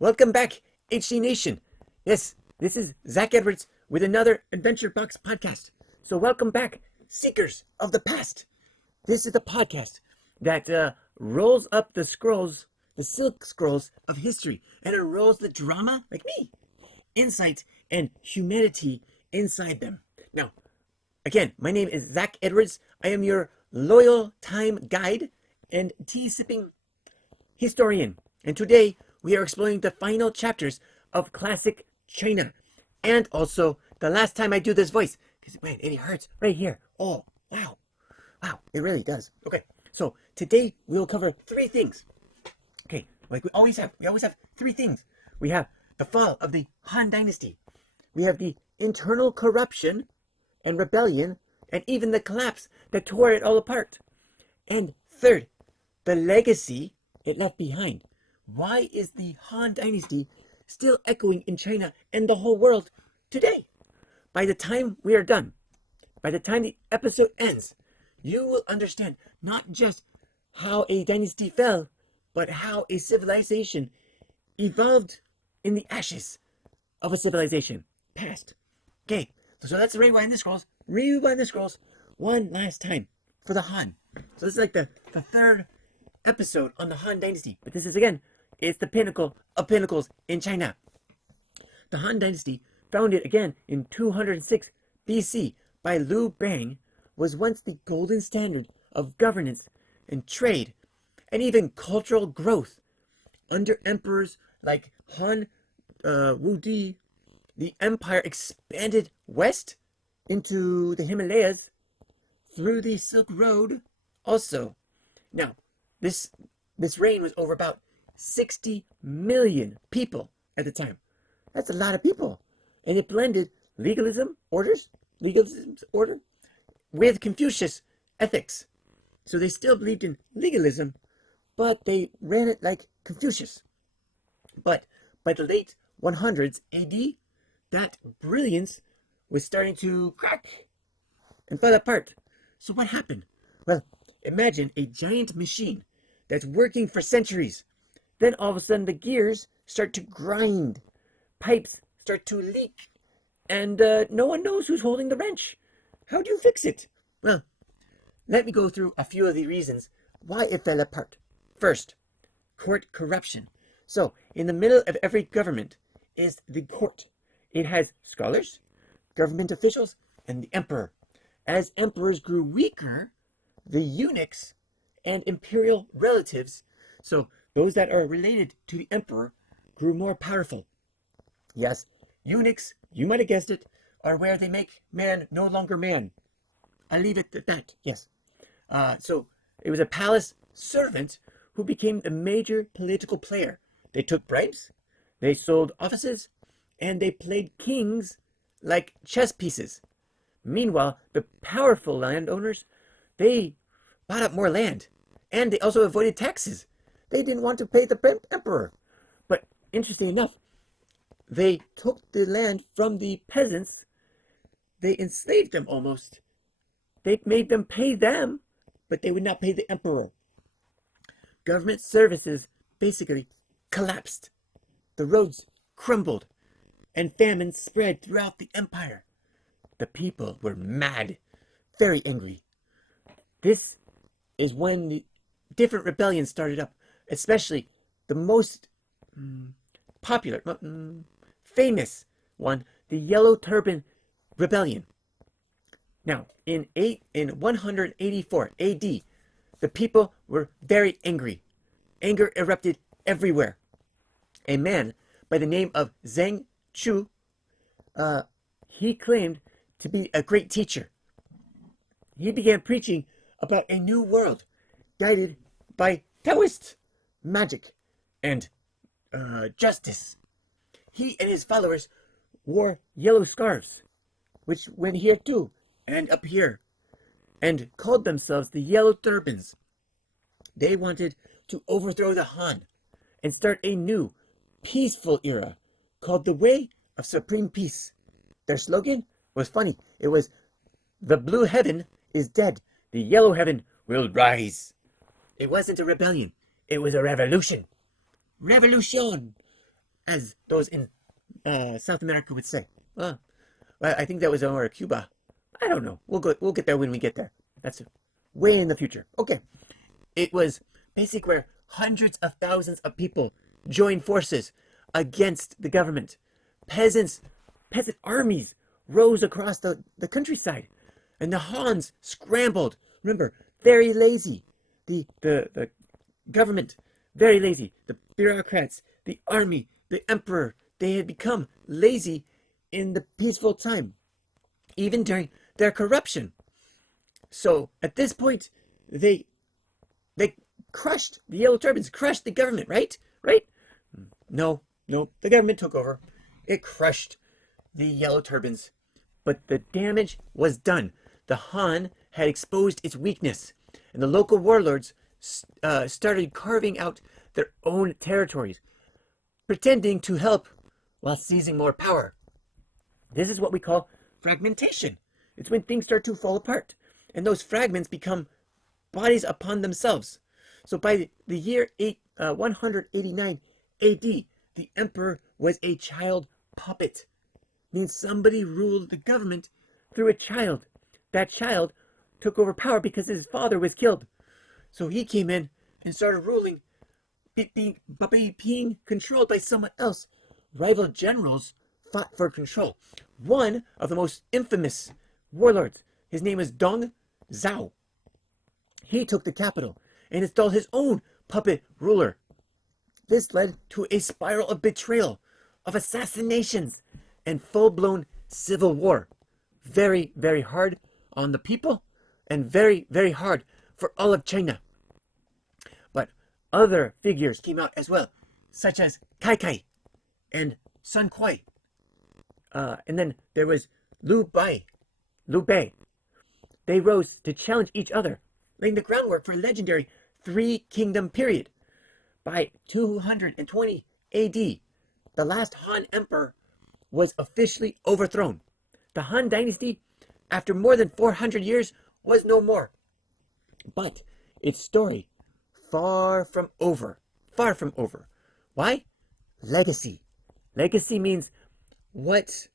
Welcome back, HD Nation. Yes, this is Zach Edwards with another Adventure Box podcast. So welcome back, Seekers of the Past. This is the podcast that rolls up the scrolls, the silk scrolls of history, and it rolls the drama, like me, insight, and humanity inside them. Now, again, my name is Zach Edwards. I am your loyal time guide and tea-sipping historian. And today, we are exploring the final chapters of classic China. And also, the last time I do this voice, because, man, it hurts right here. Oh, wow. Wow, it really does. Okay, so today, we'll cover three things. Okay, like we always have three things. We have the fall of the Han Dynasty. We have the internal corruption and rebellion, and even the collapse that tore it all apart. And third, the legacy it left behind. Why is the Han Dynasty still echoing in China and the whole world today? By the time we are done, by the time the episode ends, you will understand not just how a dynasty fell, but how a civilization evolved in the ashes of a civilization past. Okay, so let's rewind the scrolls one last time for the Han. So this is like the third episode on the Han Dynasty, but this is, again, it's the pinnacle of pinnacles in China. The Han Dynasty, founded again in 206 BC by Liu Bang, was once the golden standard of governance and trade and even cultural growth. Under emperors like Han Wudi, the empire expanded west into the Himalayas through the Silk Road also. Now, this reign was over about 60 million people at the time. That's a lot of people. And it blended legalism's order, with Confucius ethics. So they still believed in legalism, but they ran it like Confucius. But by the late 100s AD, that brilliance was starting to crack and fall apart. So what happened? Well, imagine a giant machine that's working for centuries. Then all of a sudden the gears start to grind. Pipes start to leak. And no one knows who's holding the wrench. How do you fix it? Well, let me go through a few of the reasons why it fell apart. First, court corruption. So, in the middle of every government is the court. It has scholars, government officials, and the emperor. As emperors grew weaker, the eunuchs and imperial relatives, so those that are related to the emperor, grew more powerful. Yes, eunuchs, you might have guessed it, are where they make man no longer man. I'll leave it at that, yes. So it was a palace servant who became a major political player. They took bribes, they sold offices, and they played kings like chess pieces. Meanwhile, the powerful landowners, they bought up more land, and they also avoided taxes. They didn't want to pay the emperor. But interesting enough, they took the land from the peasants. They enslaved them almost. They made them pay them, but they would not pay the emperor. Government services basically collapsed. The roads crumbled, and famine spread throughout the empire. The people were mad, very angry. This is when the different rebellions started up, especially the most popular, famous one, the Yellow Turban Rebellion. Now, in 184 AD, the people were very angry. Anger erupted everywhere. A man by the name of Zhang Chu, he claimed to be a great teacher. He began preaching about a new world guided by Taoist magic and justice. He and his followers wore yellow scarves, which went here too, and up here, and called themselves the Yellow Turbans. They wanted to overthrow the Han and start a new, peaceful era called the Way of Supreme Peace. Their slogan was funny. It was, "The blue heaven is dead. The yellow heaven will rise." It wasn't a rebellion. It was a revolution. Revolution! as those in South America would say. I think that was over Cuba. I don't know. We'll get there when we get there. That's way in the future. Okay. It was basically where hundreds of thousands of people joined forces against the government. Peasant armies rose across the countryside, and the Hans scrambled. Remember, very lazy. The government, very lazy. The bureaucrats, the army, the emperor, they had become lazy in the peaceful time, even during their corruption. So at this point, they crushed the Yellow Turbans, crushed the government, right? No, the government took over. It crushed the Yellow Turbans, but the damage was done. The Han had exposed its weakness, and the local warlords started carving out their own territories, pretending to help while seizing more power. This is what we call fragmentation. It's when things start to fall apart, and those fragments become bodies upon themselves. So by the year 189 AD, the emperor was a child puppet. It means somebody ruled the government through a child. That child took over power because his father was killed. So he came in and started ruling, being controlled by someone else. Rival generals fought for control. One of the most infamous warlords, his name is Dong Zhao. He took the capital and installed his own puppet ruler. This led to a spiral of betrayal, of assassinations, and full-blown civil war. Very, very hard on the people, and very, very hard for all of China. But other figures came out as well, such as Kai and Sun Kuai. And then there was Liu Bei. They rose to challenge each other, laying the groundwork for a legendary three-kingdom period. By 220 AD, the last Han emperor was officially overthrown. The Han dynasty, after more than 400 years, was no more. But its story, far from over. Far from over. Why? Legacy. Legacy means what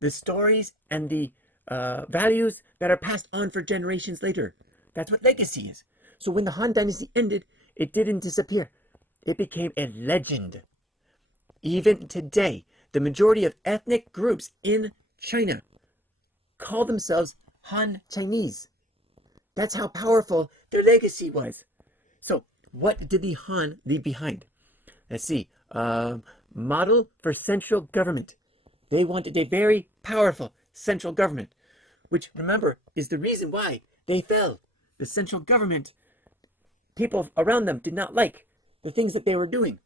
the stories and the values that are passed on for generations later. That's what legacy is. So when the Han dynasty ended, it didn't disappear. It became a legend. Even today, the majority of ethnic groups in China call themselves Han Chinese. That's how powerful their legacy was. So what did the Han leave behind? Let's see. Model for central government. They wanted a very powerful central government, which, remember, is the reason why they fell. The central government, people around them did not like the things that they were doing.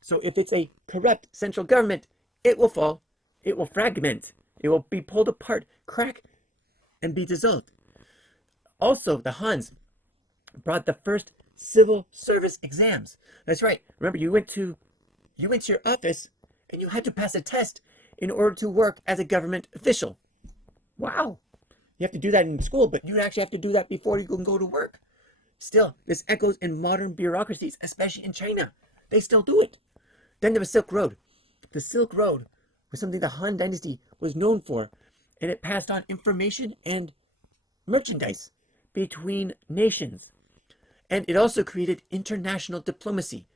So if it's a corrupt central government, it will fall, it will fragment, it will be pulled apart, crack, and be dissolved. Also, the Hans brought the first civil service exams. That's right. Remember, you went to your office and you had to pass a test in order to work as a government official. Wow. You have to do that in school, but you actually have to do that before you can go to work. Still, this echoes in modern bureaucracies, especially in China. They still do it. Then there was Silk Road. The Silk Road was something the Han Dynasty was known for, and it passed on information and merchandise between nations. And it also created international diplomacy.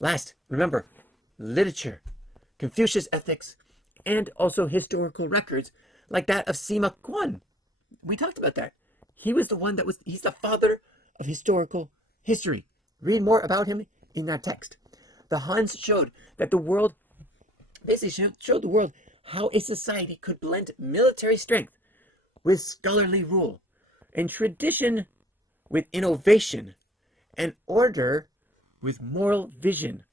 Last, remember, literature, Confucius ethics, and also historical records like that of Sima Quan. We talked about that. He was the one he's the father of historical history. Read more about him in that text. The Hans showed that the world, basically showed the world how a society could blend military strength with scholarly rule, and tradition with innovation, and order with moral vision.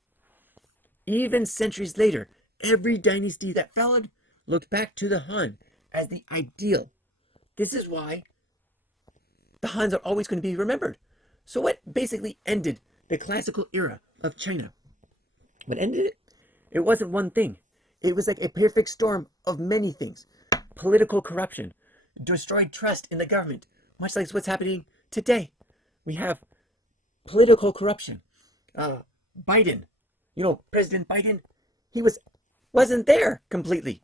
Even centuries later, every dynasty that followed looked back to the Han as the ideal. This is why the Hans are always going to be remembered. So what basically ended the classical era of China? What ended it? It wasn't one thing. It was like a perfect storm of many things. Political corruption, destroyed trust in the government, much like what's happening today. We have political corruption. Biden, President Biden, He wasn't there completely.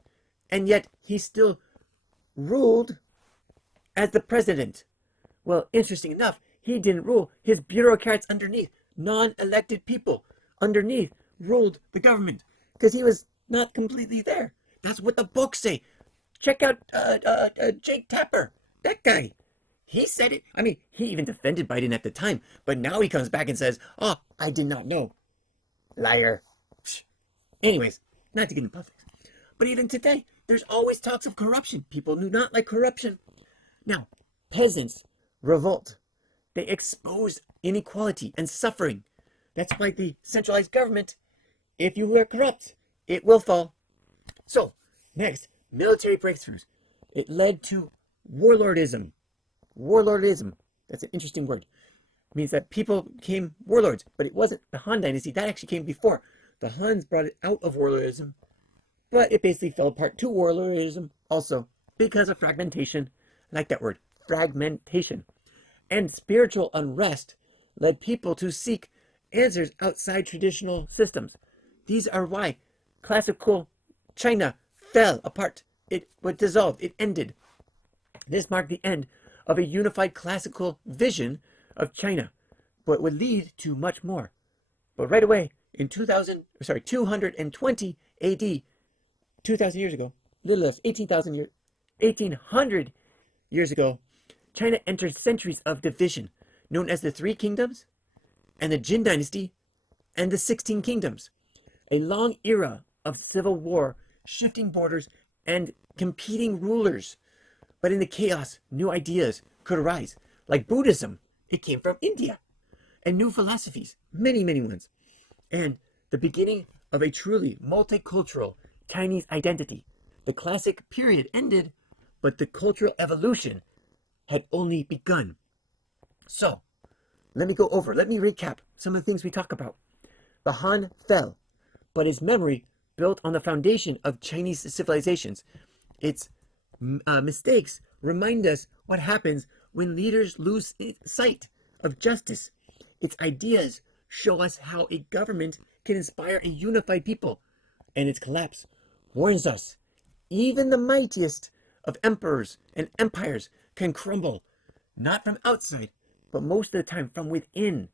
And yet he still ruled as the president. Well, interesting enough, he didn't rule. His bureaucrats underneath, non-elected people underneath, ruled the government because he was not completely there. That's what the books say. Check out Jake Tapper, that guy. He said it. I mean, he even defended Biden at the time, but now he comes back and says, "Oh, I did not know." Liar. Anyways, not to get into politics, but even today, there's always talks of corruption. People do not like corruption. Now, peasants revolt. They expose inequality and suffering. That's why the centralized government, if you are corrupt, it will fall. So, next, military breakthroughs. It led to warlordism. Warlordism. That's an interesting word. It means that people became warlords, but it wasn't the Han Dynasty. That actually came before. The Huns brought it out of warlordism, but it basically fell apart to warlordism also because of fragmentation. I like that word, fragmentation. And spiritual unrest led people to seek answers outside traditional systems. These are why classical China fell apart. It was dissolved. It ended. This marked the end of a unified classical vision of China, but would lead to much more. But right away, in 220 AD, 2,000 years ago, little less, 1800 years ago, China entered centuries of division, known as the Three Kingdoms, and the Qin Dynasty, and the 16 Kingdoms. A long era of civil war, shifting borders, and competing rulers. But in the chaos, new ideas could arise, like Buddhism. It came from India. And new philosophies, many, many ones. And the beginning of a truly multicultural Chinese identity. The classic period ended, but the cultural evolution had only begun. So, let me recap some of the things we talk about. The Han fell, but his memory built on the foundation of Chinese civilizations. Its mistakes remind us what happens when leaders lose sight of justice. Its ideas show us how a government can inspire a unified people, and its collapse warns us even the mightiest of emperors and empires can crumble, not from outside, but most of the time from within.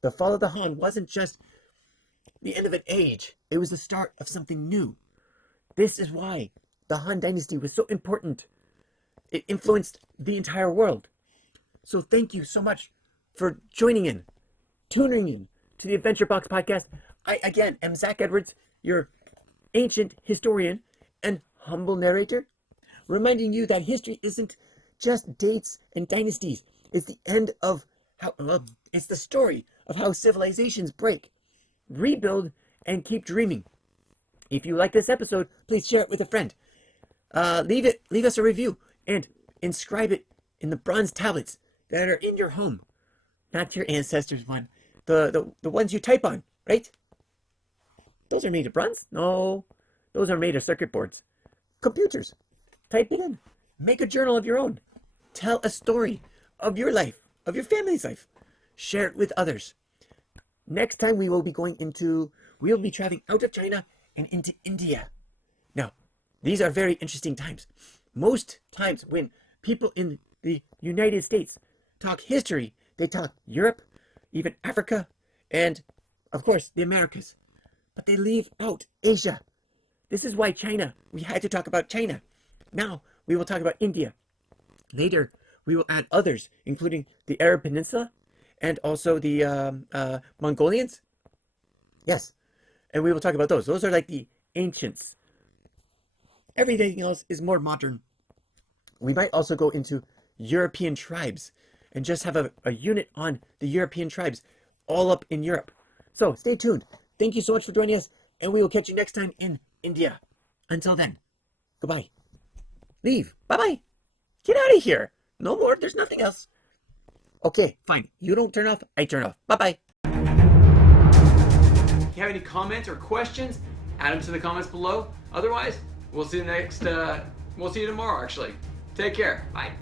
The fall of the Han wasn't just the end of an age, it was the start of something new. This is why the Han Dynasty was so important. It influenced the entire world. So thank you so much for tuning in to the Adventure Box podcast. I, again, am Zach Edwards, your ancient historian and humble narrator, reminding you that history isn't just dates and dynasties. It's the end of it's the story of how civilizations break, rebuild, and keep dreaming. If you like this episode, please share it with a friend. Leave us a review and inscribe it in the bronze tablets that are in your home, not your ancestors' one, the ones you type on, right? Those are made of bronze? No, those are made of circuit boards. Computers. Type it in. Make a journal of your own. Tell a story of your life, of your family's life. Share it with others. Next time we'll be traveling out of China and into India. Now, these are very interesting times. Most times when people in the United States talk history, they talk Europe, even Africa, and, of course, the Americas. But they leave out Asia. This is why we had to talk about China. Now, we will talk about India. Later, we will add others, including the Arab Peninsula and also the Mongolians. Yes, and we will talk about those. Those are like the ancients. Everything else is more modern. We might also go into European tribes and just have a unit on the European tribes all up in Europe. So stay tuned. Thank you so much for joining us, and we will catch you next time in India. Until then, goodbye. Leave. Bye-bye. Get out of here. No more. There's nothing else. Okay, fine. You don't turn off. I turn off. Bye-bye. If you have any comments or questions, add them to the comments below. Otherwise, we'll see you tomorrow, actually. Take care. Bye.